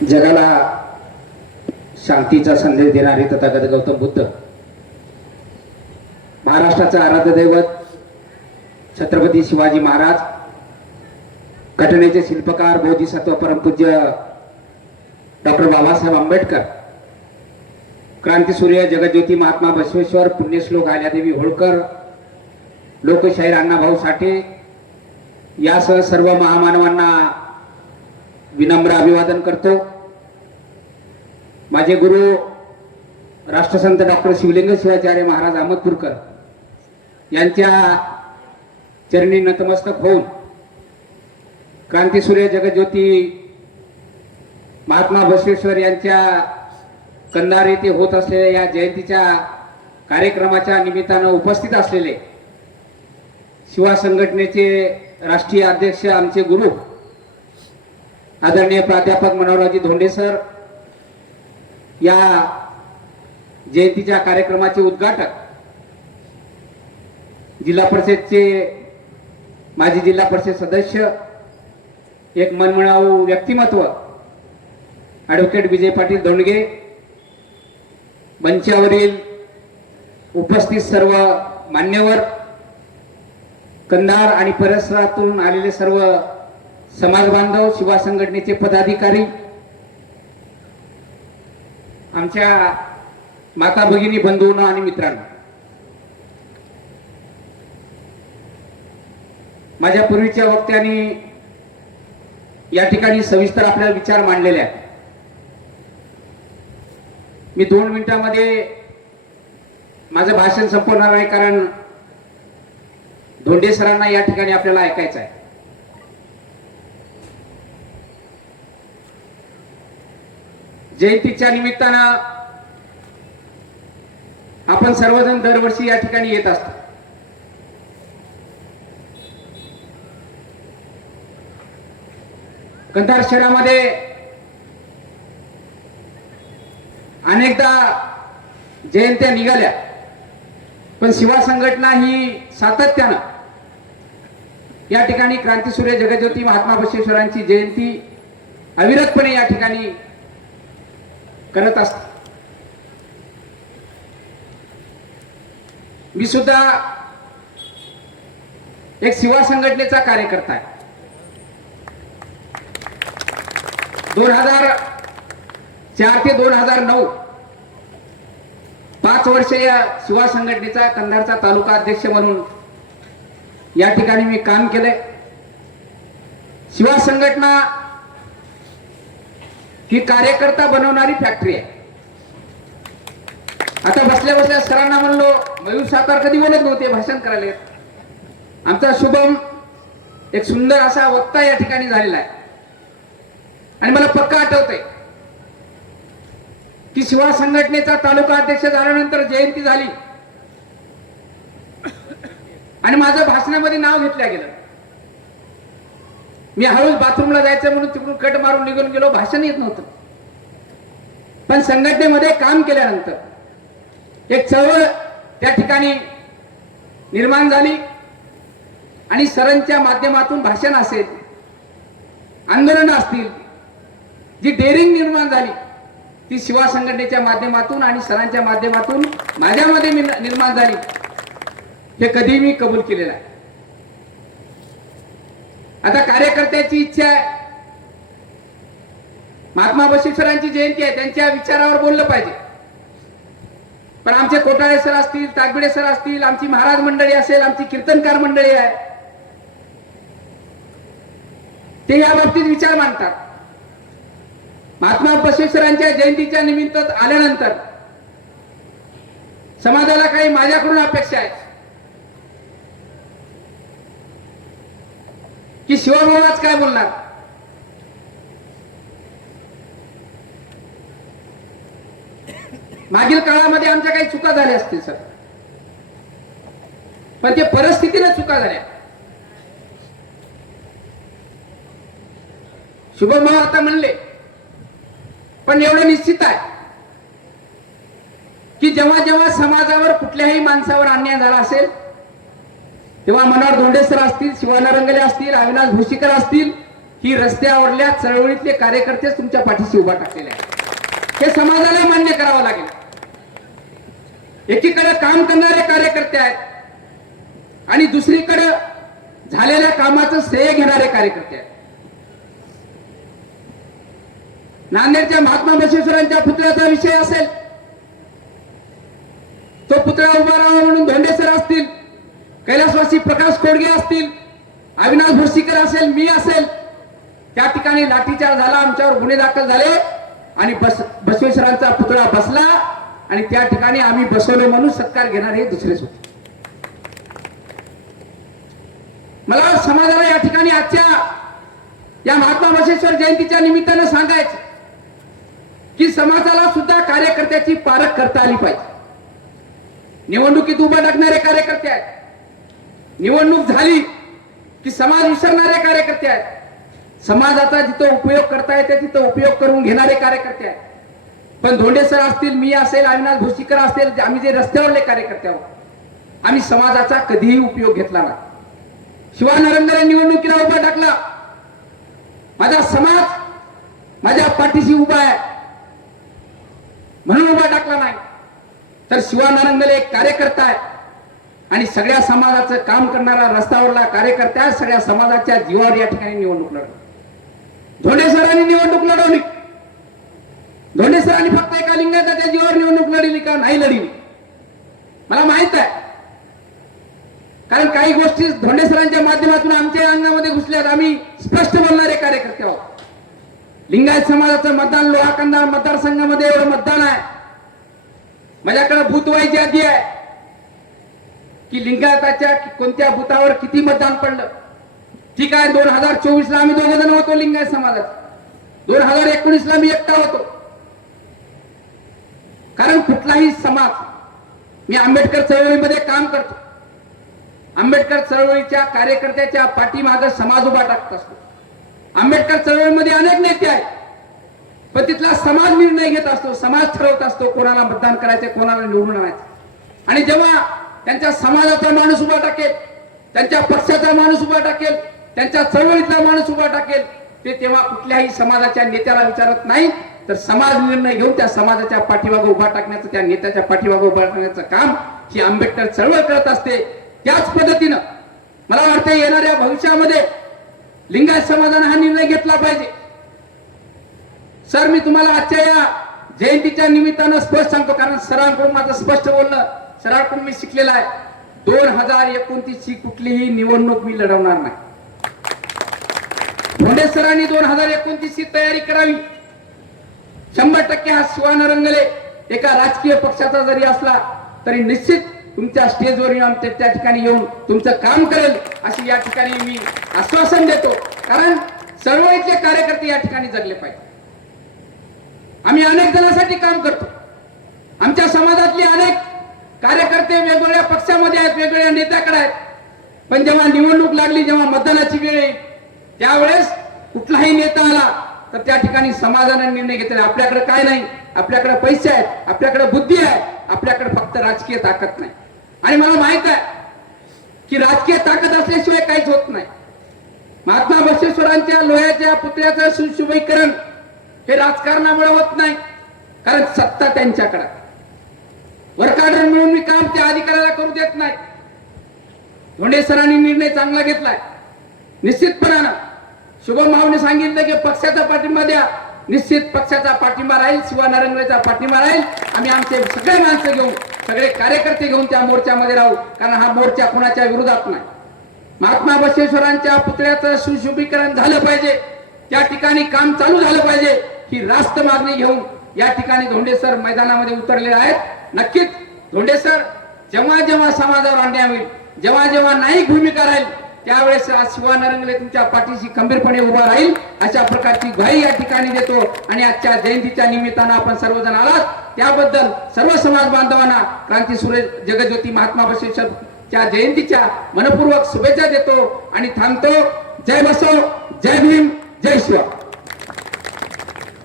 जगाला शांतीचा संदेश देणारे तथागत गौतम बुद्ध, महाराष्ट्राचं आराध्य दैवत छत्रपती शिवाजी महाराज, घटनेचे शिल्पकार बोधिसत्व परमपूज्य डॉक्टर बाबासाहेब आंबेडकर, क्रांतीसूर्य जगज्योती महात्मा बसवेश्वर, पुण्यश्लोक अहिल्यादेवी होळकर, लोकशाहीर अण्णाभाऊ साठे यासह सर्व महामानवांना विनम्र अभिवादन करतो। माझे गुरु राष्ट्रसंत डॉक्टर शिवलिंग शिवाचार्य महाराज अहमदपूरकर यांच्या चरणी नतमस्तक होऊन क्रांतीसूर्य जगज्योती महात्मा बसवेश्वर यांच्या कंधार येथे होत असलेल्या या जयंतीच्या कार्यक्रमाच्या निमित्तानं उपस्थित असलेले शिवा संघटनेचे राष्ट्रीय अध्यक्ष आमचे गुरु आदरणीय प्राध्यापक मनोहररावजी धोंडे सर, या जयंतीच्या कार्यक्रमाचे उद्घाटक जिल्हा परिषदचे माजी जिल्हा परिषद सदस्य, एक मनमिळावू व्यक्तिमत्व ॲडव्होकेट विजय पाटील दोंडगे, मंचावरील उपस्थित सर्व मान्यवर, कंधार आणि परिसरातून आलेले सर्व समाज बांधव, शिवा संघटनेचे पदाधिकारी, आमच्या माता भगिनी बंधूंनो आणि मित्रांनो, माझ्या पूर्वीच्या वक्त्यांनी या ठिकाणी सविस्तर आपल्याला विचार मांडलेले आहेत। मी 2 मिनिटांमध्ये माझं भाषण संपवणार आहे, कारण धोंडे सरांना या ठिकाणी आपल्याला ऐकायचं आहे। जयंतीच्या निमित्तानं आपण सर्वजण दरवर्षी या ठिकाणी येत असतो। कंधार शहरामध्ये अनेकदा जयंत्या निघाल्या, पण शिवा संघटना ही सातत्यानं या ठिकाणी क्रांतीसूर्य जगज्योती महात्मा बसवेश्वरांची जयंती अविरतपणे या ठिकाणी करत असते। मी सुद्धा एक शिवा संघटनेचा कार्यकर्ता आहे। 2004 ते 2009 5 वर्ष या शिवा संघटनेचा कंधारचा तालुका अध्यक्ष म्हणून या ठिकाणी मी काम केलंय। शिवा संघटना ही कार्यकर्ता बनवणारी फॅक्टरी आहे। आता बसल्या बसल्या सरांना म्हणलो, मयूर सातार कधी बोलत नव्हते, भाषण करायला। आमचा शुभम एक सुंदर असा वक्ता या ठिकाणी झालेला आहे, आणि मला पक्का आठवतंय की शिवा संघटनेचा तालुका अध्यक्ष झाल्यानंतर जयंती झाली आणि माझं भाषणामध्ये नाव घेतलं गेलं। मी हळूच बाथरूमला जायचं म्हणून तिकडून कट मारून निघून गेलो, भाषण येत नव्हतं। पण संघटनेमध्ये काम केल्यानंतर एक चळवळ त्या ठिकाणी निर्माण झाली, आणि सरांच्या माध्यमातून भाषण असेल, आंदोलन असतील, जी डेअरिंग निर्माण झाली ती शिवा संघटनेच्या माध्यमातून आणि सरांच्या माध्यमातून माझ्यामध्ये निर्माण झाली, हे कधी मी कबूल केलेलं आहे। आता कार्यकर्त्याची इच्छा आहे, महात्मा बसवेश्वरांची जयंती आहे, त्यांच्या विचारावर बोललं पाहिजे। पण आमचे कोटाळे सर असतील, ताकबिडे सर असतील, आमची महाराज मंडळी असेल, आमची कीर्तनकार मंडळी आहे, ते या बाबतीत विचार मांडतात। महात्मा बसवेश्वरांच्या जयंतीच्या निमित्त आल्यानंतर समाजाला काही माझ्याकडून अपेक्षा आहे की शिवाभाऊ आज काय बोलणार। मागील काळामध्ये आमच्या काही चुका झाल्या असतील सर, पण ते परिस्थितीने चुका झाल्या। शुभम भाऊ आता म्हणले, पण एवढं निश्चित आहे की जेव्हा जेव्हा समाजावर कुठल्याही माणसावर अन्याय झाला असेल, तेव्हा मनोहर धोंडे सर असतील, शिवाना रंगले असतील, अविनाश भोशीकर असतील, ही रस्त्यावरल्या चळवळीतले कार्यकर्तेच तुमच्या पाठीशी उभा टाकलेले आहेत. हे समाजाला मान्य करावं लागेल. एकीकडे काम करणारे कार्यकर्ते आहेत आणि दुसरीकडे झालेल्या कामाचं श्रेय घेणारे कार्यकर्ते आहेत. नांदेडच्या महात्मा बसवेश्वरांच्या पुतळ्याचा विषय असेल, तो पुतळा उभा राहावा म्हणून धोंडे सर असतील, कैलासवासी प्रकाश खोडगे असतील, अविनाश भोसीकर असेल, मी असेल, त्या ठिकाणी लाठीचार्ज झाला, आमच्यावर गुन्हे दाखल झाले आणि बसवेश्वरांचा पुतळा बसला आणि त्या ठिकाणी आम्ही बसवले म्हणून सत्कार घेणारे दुसरेच होते. मला समाजाला या ठिकाणी आजच्या या महात्मा बसवेश्वर जयंतीच्या निमित्तानं सांगायचं की समाजाला सुद्धा कार्यकर्त्याची पारख करता आली पाहिजे. निवडणुकीत उभं टाकणारे कार्यकर्ते आहेत, निवडणूक झाली की समाज विसरणारे कार्यकर्ते आहेत, समाजाचा जिथं उपयोग करता येते तिथं उपयोग करून घेणारे कार्यकर्ते आहेत. पण धोंडे सर असतील, मी असेल, अविनाश भोसीकर असतील, आम्ही जे रस्त्यावरले कार्यकर्ते आहोत, आम्ही समाजाचा कधीही उपयोग घेतला नाही. शिवा नरंगले निवडणुकीला उभा टाकला, माझा समाज माझ्या पाठीशी उभा आहे म्हणून उभा टाकला नाही, तर शिवा नरंगले एक कार्यकर्ता आहे आणि सगळ्या समाजाचं काम करणारा रस्त्यावरला कार्यकर्ता सगळ्या समाजाच्या जीवावर या ठिकाणी निवडणूक लढवली. धोंडे सरांनी निवडणूक लढवली. धोंडे सरांनी फक्त एका लिंगायताच्या जीवावर निवडणूक लढवली का? नाही लढवली. मला माहित आहे, कारण काही गोष्टी धोंडे सरांच्या माध्यमातून आमच्या अंगामध्ये घुसल्यात. आम्ही स्पष्ट बोलणारे कार्यकर्ते आहोत. लिंगायत समाजाचं मतदान लोहा कंधार मतदारसंघामध्ये एवढं मतदान आहे. माझ्याकडे भूतवाईची यादी आहे की लिंगायताच्या कोणत्या बुथावर किती मतदान पडलं. ठीक आहे, 2024 ला आम्ही दोघे जण होतो लिंगायत समाजात, 2019 ला मी एकटा होतो. कारण कुठलाही समाज, मी आंबेडकर चळवळीमध्ये काम करतो, आंबेडकर चळवळीच्या कार्यकर्त्याच्या पाठीमागे समाज उभा टाकत असतो. आंबेडकर चळवळीमध्ये अनेक नेते आहेत, पण तिथला समाज निर्णय घेत असतो, समाज ठरवत असतो कोणाला मतदान करायचे, कोणाला निवडून आणायचं. आणि जेव्हा त्यांच्या समाजाचा माणूस उभा टाकेल, त्यांच्या पक्षाचा माणूस उभा टाकेल, त्यांच्या चळवळीतला माणूस उभा टाकेल, ते तेव्हा कुठल्याही समाजाच्या नेत्याला विचारत नाही, तर समाज निर्णय घेऊन त्या समाजाच्या पाठीमागे उभा टाकण्याचं, त्या नेत्याच्या पाठीमागे उभा टाकण्याचं काम ही आंबेडकर चळवळ करत असते. त्याच पद्धतीनं मला वाटतं येणाऱ्या भविष्यामध्ये लिंगायत समाजाने हा निर्णय घेतला पाहिजे. सर, मी तुम्हाला आजच्या या जयंतीच्या निमित्तानं स्पष्ट सांगतो, कारण सरांकडून माझं स्पष्ट बोलणं, सरांकडून मी शिकलेला आहे, 2029 ची कुठलीही निवडणूक मी लढवणार नाही. धोंडे सरांनी 2029 ची तयारी करावी. 100% हा शिवा नरंगले एका राजकीय पक्षाचा जरी असला तरी निश्चित तुमच्या स्टेजवर येऊन त्या ठिकाणी येऊन तुमचं काम करेल अशी या ठिकाणी मी आश्वासन देतो. कारण चळवळीतले कार्यकर्ते या ठिकाणी जगले पाहिजे. आम्ही अनेक जणांसाठी काम करतो. आमच्या समाजातले अनेक कार्यकर्ते वेगवेगळ्या पक्षामध्ये आहेत, वेगवेगळ्या नेत्याकडे आहेत, पण जेव्हा निवडणूक लागली, जेव्हा मतदानाची वेळ येईल, त्यावेळेस कुठलाही नेता आला तर त्या ठिकाणी समाजाने निर्णय घेतला. आपल्याकडे काय नाही, आपल्याकडे पैसे आहेत, आपल्याकडे बुद्धी आहे, आपल्याकडे फक्त राजकीय ताकद नाही. आणि मला माहित आहे की राजकीय ताकद असल्याशिवाय काहीच होत नाही. महात्मा बसवेश्वरांच्या लोह्याच्या पुतळ्याचं सुशोभीकरण हे राजकारणामुळे होत नाही, कारण सत्ता त्यांच्याकडे. वर्काडर मिळून मी काम त्या अधिकाऱ्याला करू देत नाही. धोंडे सरांनी निर्णय चांगला घेतलाय. निश्चितपणानं शुभम भाऊने सांगितलं की पक्षाचा पाठिंबा द्या. निश्चित पक्षाचा पाठिंबा राहील, शिवा नरंगलेचा पाठिंबा राहील. आम्ही आमचे सगळे माणसं घेऊन, सगळे कार्यकर्ते घेऊन त्या मोर्चामध्ये राहू, कारण हा मोर्चा कोणाच्या विरोधात नाही. महात्मा बसवेश्वरांच्या पुतळ्याचं सुशोभीकरण झालं पाहिजे, त्या ठिकाणी काम चालू झालं पाहिजे, ही रास्त मागणी घेऊन या ठिकाणी धोंडे सर मैदानामध्ये उतरलेले आहेत. नक्कीच धोंडे सर जेव्हा जेव्हा समाजावर अन्याय होईल, जेव्हा जेव्हा नाही भूमिका राहील, त्यावेळेस शिवा नरंगले तुमच्या पाठीशी खंबीरपणे उभा राहील अशा प्रकारची ग्वाही या ठिकाणी देतो. आणि आजच्या जयंतीच्या निमित्तानं आपण सर्वजण आलात त्याबद्दल सर्व समाज बांधवांना क्रांती सूर्य जगज्योती महात्मा बसवेश्वरच्या जयंतीच्या मनपूर्वक शुभेच्छा देतो आणि थांबतो. जय बसव, जय भीम, जय शिवा.